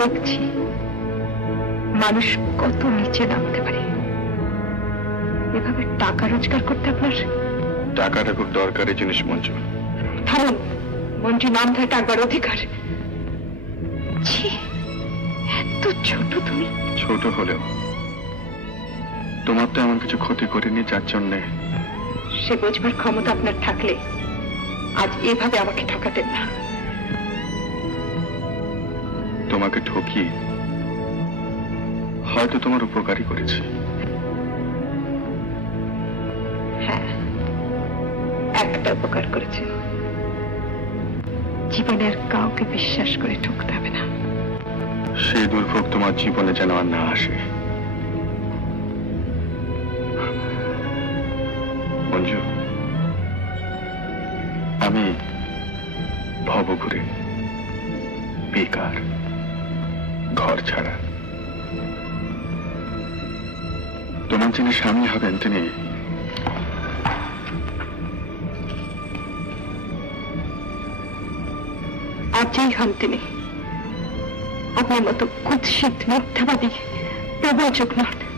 দেখছি মানুষ কত নিচে নামতে পারে। এভাবে টাকা রোজগার করতে আপনার? টাকাটা খুব দরকারি জিনিস মঞ্জু। থামুন মঞ্জু নাম ধরে টাকবার অধিকার। ছি এত ছোট তুমি। ছোট হলেও তোমার তো এমন কিছু ক্ষতি করিনি যার জন্যে সে বোঝবার ক্ষমতা আপনার থাকলে আজ এভাবে আমাকে ঠকাতেন না। তোমাকে ঠকিয়ে হয়তো তোমার উপকারই করেছি। হ্যাঁ একটা উপকার করেছেন জীবনে আর কাউকে বিশ্বাস করে ঠকতে হবে না। সেই দুর্ভোগ তোমার জীবনে যেন আর না আসে। মঞ্জু আমি ভবঘুরে বেকার। ঘর ছাড়া। তোমার যিনি স্বামী হবেন, তিনি আজই হন তিনি। আপনার মতো কুৎসিত মিথ্যাবাদী প্রবঞ্চক নন।